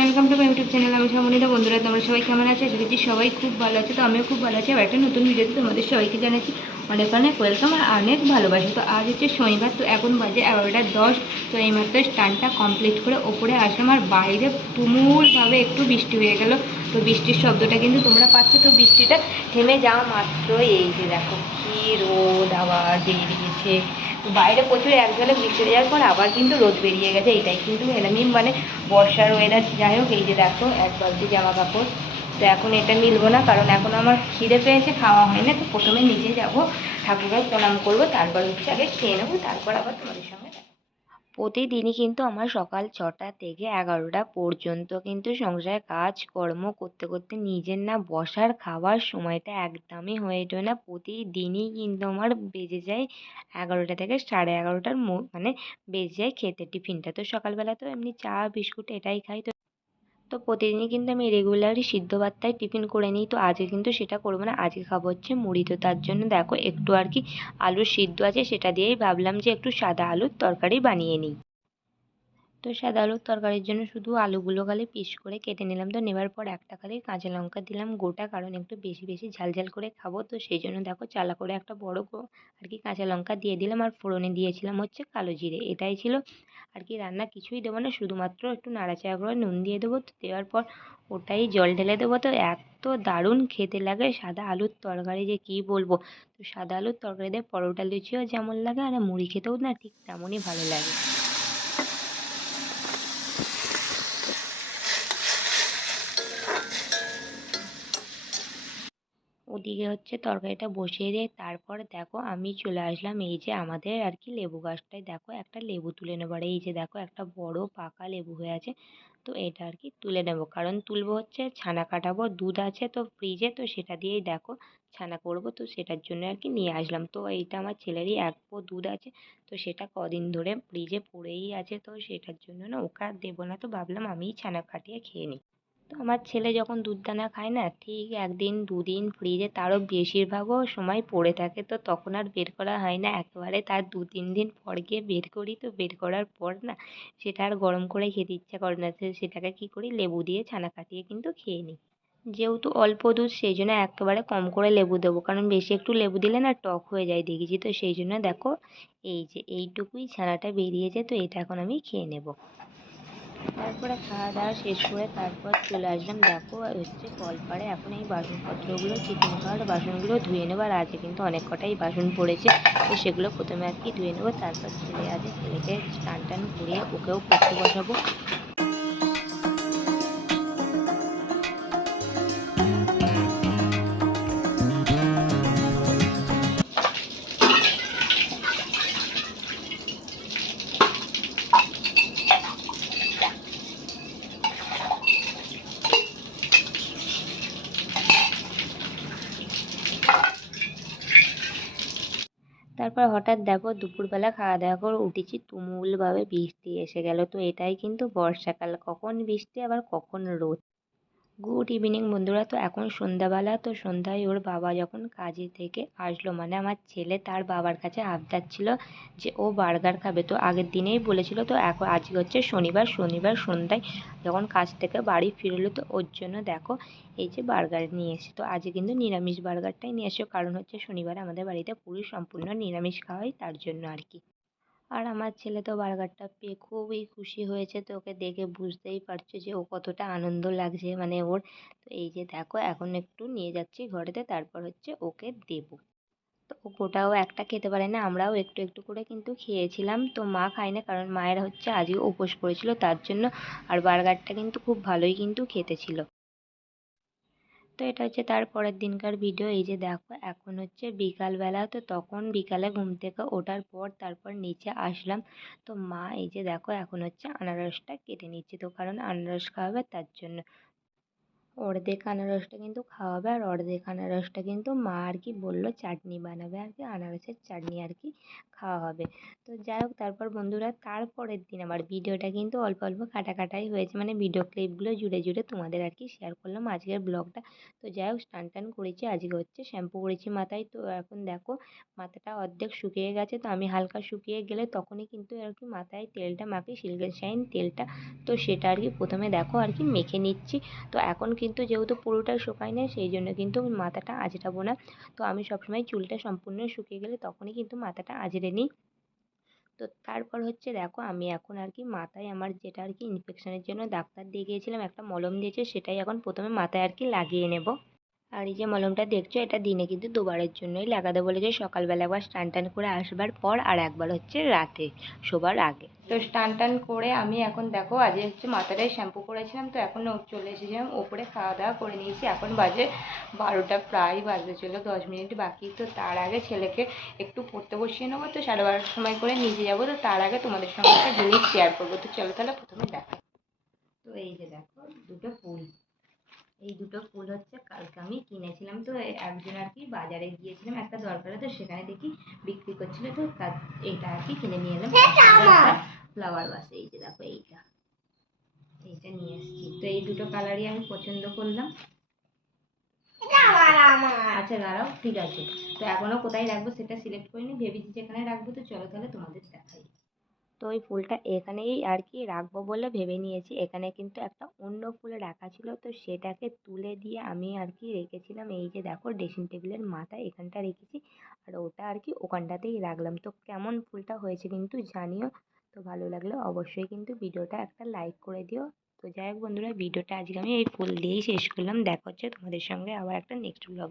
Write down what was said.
Channel আমি সমনীতা বন্ধুরা, তোমরা সবাই কেমন আছে? আশা করছি সবাই খুব ভালো আছে। তো আমিও খুব ভালো আছি। আর একটা নতুন ভিডিওতে তোমাদের সবাইকে জানাচ্ছি অনেক অনেক ওয়েলকাম আর অনেক ভালোবাসা। তো আজ হচ্ছে শনিবার, তো এখন বাজে এগারোটা দশ। তো এই মাত্র স্টানটা কমপ্লিট করে ওপরে আসলাম আর বাইরে তুমুলভাবে একটু বৃষ্টি হয়ে গেল। তো বৃষ্টির শব্দটা কিন্তু তোমরা পাচ্ছ। তো বৃষ্টিটা থেমে যাওয়া মাত্র এই যে দেখো কি রোদ আবার বেরিয়েছে। বাইরে প্রচুর এক ঝলক বৃষ্টি দেওয়ার পর আবার কিন্তু রোদ বেরিয়ে গেছে, এটাই কিন্তু এরকমই মানে বর্ষার ওয়েদার যাই হোক, এই যে দেখো, এক বালতি জামা কাপড় তো এখন এটা মিলবো না, কারণ এখন আমার খিদে পেয়েছে, খাওয়া হয় না, তো প্রথমে নিজে যাব, ঠাকুরকে প্রণাম করব, তারপর হচ্ছে আগে খেয়ে নেব, তারপর আবার তোমাদের সঙ্গে। প্রতিদিনই কিন্তু আমার সকাল ছটা থেকে এগারোটা পর্যন্ত কিন্তু সংসারে কাজকর্ম করতে করতে নিজের না বসার খাওয়ার সময়টা একদমই হয়ে ওঠে না। প্রতিদিনই কিন্তু আমার বেজে যায় এগারোটা থেকে সাড়ে এগারোটার মানে বেজে যায় খেতে টিফিনটা। তো সকালবেলা তো এমনি চা, বিস্কুট এটাই খাই। তো তো প্রতিদিনই কিন্তু আমি রেগুলারই সিদ্ধ ভাতটাই টিফিন করে নিই। তো আজকে কিন্তু সেটা করব না, আজকে খাব হচ্ছে মুড়ি। তো তার জন্য দেখো একটু আর কি আলু সিদ্ধ আছে, সেটা দিয়েই ভাবলাম যে একটু সাদা আলুর তরকারি বানিয়ে নিই। তো সাদা আলুর তরকারির জন্য শুধু আলুগুলো খালি পিস করে কেটে নিলাম। তো নেবার পর একটা খালি কাঁচা লঙ্কা দিলাম গোটা, কারণ একটু বেশি বেশি ঝাল ঝাল করে খাব। তো সেই জন্য দেখো চালা করে একটা বড় আর কি কাঁচা লঙ্কা দিয়ে দিলাম আর ফোড়নে দিয়েছিলাম হচ্ছে কালো জিরে। এটাই ছিল। আর কি রান্না কিছুই দেবো না, শুধুমাত্র একটু নাড়াচাড়া করে নুন দিয়ে দেবো। তো দেওয়ার পর ওটাই জল ঢেলে দেবো। তো এত দারুণ খেতে লাগে সাদা আলুর তরকারি যে কী বলব। তো সাদা আলুর তরকারি দিয়ে পরোটা, লুচিও যেমন লাগে আর মুড়ি খেতেও না ঠিক তেমনই ভালো লাগে। ওদিকে হচ্ছে তরকারিটা বসিয়ে দিয়ে তারপর দেখো আমি চলে আসলাম এই যে আমাদের আর কি লেবু গাছটায়। দেখো একটা লেবু তুলে নেব আর এই যে দেখো একটা বড় পাকা লেবু হয়ে আছে। তো এটা আর কি তুলে নেব। কারণ তুলবো হচ্ছে ছানা কাটাবো, দুধ আছে তো ফ্রিজে তো সেটা দিয়েই দেখো ছানা করব। তো সেটার জন্য আর কি নিয়ে আসলাম। তো এইটা আমার ছেলেরই এক পো দুধ আছে, তো সেটা কদিন ধরে ফ্রিজে পড়েই আছে। তো সেটার জন্য না ওকে আর দেবো না। তো ভাবলাম আমিই ছানা কাটিয়ে খেয়ে নিই। তো আমার ছেলে যখন দুধ দানা খায় না, ঠিক একদিন, দুদিন ফ্রিজে তারও বেশিরভাগও সময় পড়ে থাকে, তো তখন আর বের করা হয় না। একেবারে তার দু তিন দিন পর গিয়ে বের করি, তো বের করার পর না সেটা আর গরম করে খেতে ইচ্ছা করে না সেটাকে কী করি, লেবু দিয়ে ছানা কাটিয়ে কিন্তু খেয়ে নিই। যেহেতু অল্প দুধ, সেই জন্য একেবারে কম করে লেবু দেবো, কারণ বেশি একটু লেবু দিলে না টক হয়ে যায় দেখেছি তো, সেই জন্য দেখো এই যে এইটুকুই ছানাটা বেরিয়েছে, তো এটা এখন আমি খেয়ে নেব। তারপরে খাওয়া দাওয়া শেষ করে তারপর চলে আসলাম। দেখো, হচ্ছে কলপাড়ে। এখন এই বাসনপত্রগুলো চিকেন খাওয়ার বাসনগুলো ধুয়ে নেব। আর আজকে কিন্তু অনেক কটাই বাসন পড়েছে। তো সেগুলো প্রথমে আর কি ধুয়ে নেব। তারপর ছেলে আছে, ছেলেকে স্নান টান করিয়ে ওকেও পড়তে বসাবো। তারপর হঠাৎ দেখো দুপুরবেলা খাওয়া দাওয়া করে উঠেছি, তুমুলভাবে বৃষ্টি এসে গেল। তো এটাই কিন্তু বর্ষাকাল, কখন বৃষ্টি আবার কখন রোদ? গুড ইভিনিং বন্ধুরা। তো এখন সন্ধ্যাবেলা, তো সন্ধ্যায় ওর বাবা যখন কাজে থেকে আসলো মানে আমার ছেলে তার বাবার কাছে আবদার ছিল যে ও বার্গার খাবে। তো আগের দিনেই বলেছিল, তো এখন আজকে হচ্ছে শনিবার শনিবার সন্ধ্যায় যখন কাজ থেকে বাড়ি ফিরলো, তো ওর জন্য দেখো এই যে বার্গার নিয়ে এসে, তো আজকে কিন্তু নিরামিষ বার্গারটাই নিয়ে এসো, কারণ হচ্ছে শনিবার আমাদের বাড়িতে পুরো সম্পূর্ণ নিরামিষ খাওয়া হয় তার জন্য আর কি। আর আমার ছেলে তো বার্গারটা পেয়ে খুবই খুশি হয়েছে, তো ওকে দেখে বুঝতেই পারছ যে ও কতটা আনন্দ লাগছে মানে ওর। তো এই যে দেখো, এখন একটু নিয়ে যাচ্ছি ঘরেতে, তারপর হচ্ছে ওকে দেবো। তো গোটাও একটা খেতে পারে না, আমরাও একটু একটু করে কিন্তু খেয়েছিলাম, তো মা খায় না, কারণ মায়ের হচ্ছে আজকে উপোস করেছিল, তার জন্য আর বার্গারটা কিন্তু খুব ভালোই কিন্তু খেতে ছিল। তো এটা হচ্ছে তার পরের দিনকার ভিডিও এই যে দেখো, এখন হচ্ছে বিকালবেলা, তো তখন বিকালে ঘুম থেকে ওঠার পর তারপর নিচে আসলাম। তো মা এই যে দেখো, এখন হচ্ছে আনারসটা কেটে নিচ্ছে। তো কারণ আনারস খাওয়াবে তার জন্য। অর্ধেক আনারসটা কিন্তু খাওয়াবে আর অর্ধেক আনারসটা কিন্তু মা আর কি বলল চাটনি বানাবে আর কি, আনারসের চাটনি আর কি খাওয়া হবে তো যাই হোক, তারপর বন্ধুরা তারপরের দিন আমার ভিডিওটা কিন্তু অল্প অল্প কাটা কাটাই হয়েছে মানে ভিডিও ক্লিপগুলো জুড়ে জুড়ে তোমাদের আর কি শেয়ার করলাম আজকের ব্লগটা তো যাই হোক, স্নান টান করেছি, আজকে হচ্ছে শ্যাম্পু করেছি মাথায়। তো এখন দেখো, মাথাটা অর্ধেক শুকিয়ে গেছে, তো আমি হালকা শুকিয়ে গেলে তখনই কিন্তু আর কি মাথায় তেলটা মাখি সিল্কের শাইন তেলটা। তো সেটা আর কি প্রথমে দেখো আর কি মেখে নিচ্ছি। তো এখন কিন্তু যেহেতু পুরোটা শুকায় না সেই জন্য কিন্তু মাথাটা আঁচড়াবো না। তো আমি সবসময় চুলটা সম্পূর্ণ শুকিয়ে গেলে তখনই কিন্তু মাথাটা আঁচড়ে নিই। তো তারপর হচ্ছে দেখো, আমি এখন আর কি মাথায় আমার যেটা আর কি ইনফেকশানের জন্য ডাক্তার দিয়ে গিয়েছিলাম একটা মলম দিয়েছে, সেটাই এখন প্রথমে মাথায় আর কি লাগিয়ে নেব। আর এই যে মলমটা দেখছ, এটা দিনে কিন্তু দুবারের জন্যই লাগাতে বলেছে। সকালবেলা একবার স্নান টান করে আসবার পর আর একবার হচ্ছে রাতে, শোবার আগে। তো স্নান টান করে আমি এখন দেখো আজ হচ্ছে মাথাটায় শ্যাম্পু করেছিলাম, তো এখন চলে এসেছিলাম ওপরে খাওয়া দাওয়া করে নিয়েছি। এখন বাজে বারোটা, প্রায় বাজতে চলো দশ মিনিট বাকি। তো তার আগে ছেলেকে একটু পড়তে বসিয়ে নেব, তো সাড়ে বারোটার সময় করে নিচে যাব। তো তার আগে তোমাদের সঙ্গে একটা জিনিস শেয়ার করব। তো চলো তাহলে প্রথমে দেখাই। তো এই যে দেখো, দুটো ফুল। এই দুটো ফুল হচ্ছে কালকে আমি কিনেছিলাম তো একজন আর কি বাজারে গিয়েছিলাম একটা দরকারে তো সেখানে দেখি বিক্রি করছিল তো তার এইটা আর কি কিনে নিয়ে এলাম। ফ্লাওয়ার বাস এই যে দেখো এইটা। এইটা নিয়ে এসেছি। তো এই দুটো কালারই আমি পছন্দ করলাম। আচ্ছা দাঁড়াও ঠিক আছে। তো এখনও কোথায় রাখব সেটা সিলেক্ট করিনি ভেবেছি যেখানে রাখব তো চলো তাহলে তোমাদের দেখাই। তো ওই ফুলটা এখানেই আর কি রাখব বলে ভেবে নিয়েছি। এখানে কিন্তু একটা অন্য ফুল রাখা ছিল, তো সেটাকে তুলে দিয়ে আমি আর কি রেখেছিলাম। এই যে দেখো, ড্রেসিং টেবিলের মাথায় এখানটা রেখেছি আর ওটা আর কি ওখানটাতেই রাখলাম। তো কেমন ফুলটা হয়েছে কিন্তু জানিও। তো ভালো লাগলে অবশ্যই কিন্তু ভিডিওটা একটা লাইক করে দিও। তো যাই হোক বন্ধুরা, ভিডিওটা আজকে আমি এই ফুল দিয়েই শেষ করলাম। দেখা হচ্ছে তোমাদের সঙ্গে আবার একটা নেক্সট ব্লগে